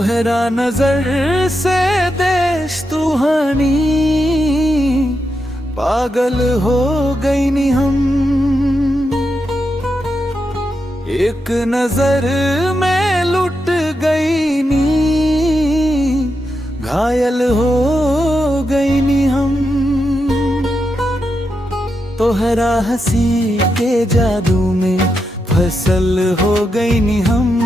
तोहरा नजर से देश तुहानी पागल हो गई नी हम। एक नजर में लुट गई नी, घायल हो गई नी हम। तोहरा हंसी के जादू में फसल हो गई नी हम।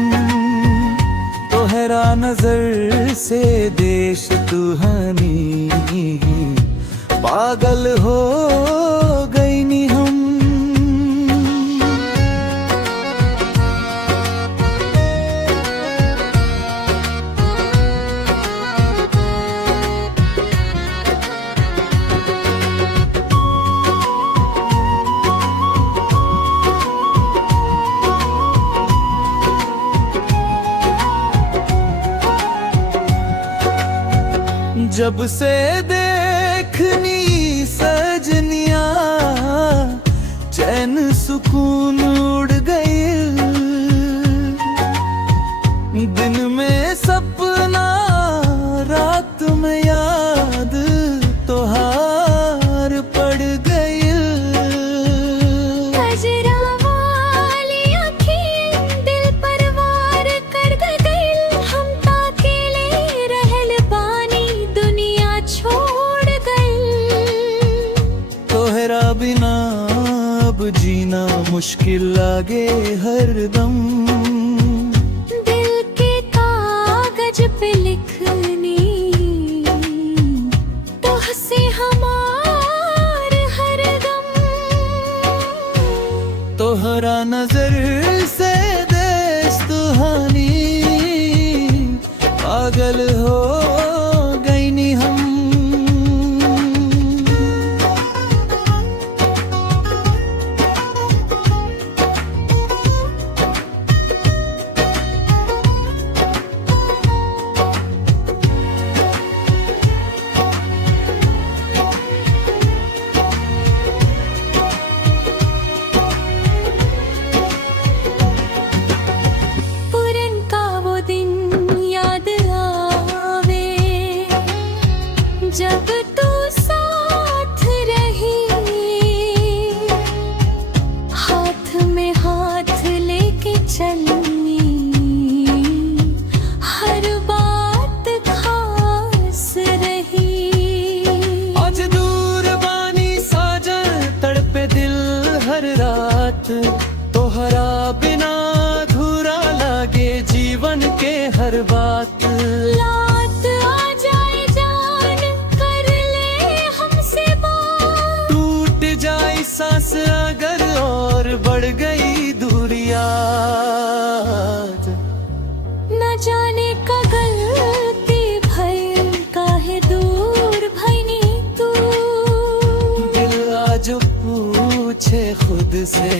तोहरा नजर से देश तुहानी पागल हो गई नी हम। जब से देखनी सजनिया चैन सुकून उड़ गई। दिन में सपना रात में याद तोहार पड़ गई। कजरा वाली आँखें दिल पर वार कर गई। हम ताकेले रहल बानी दुनिया छोड़ गई। तोहरा बिना अब जीना मुश्किल लागे हरदम। दिल के कागज पे लिखनी तुझसे हमार हर गम। तोहरा नजर से देश तुहानी पागल हो गई नी हम। जब तू साथ रही, हाथ में हाथ लेके चलनी, हर बात खास रही। आज दूर बानी साजन तड़पे दिल हर रात। तोहरा बिना अधूरा लागे जीवन के हर बात। लात आ जाए जान कर ले हमसे बात। टूट जाए सांस अगर और बढ़ गई दूरियां। न जाने का गलती भइल काहे दूर भइनी तू। दिल आज पूछे खुद से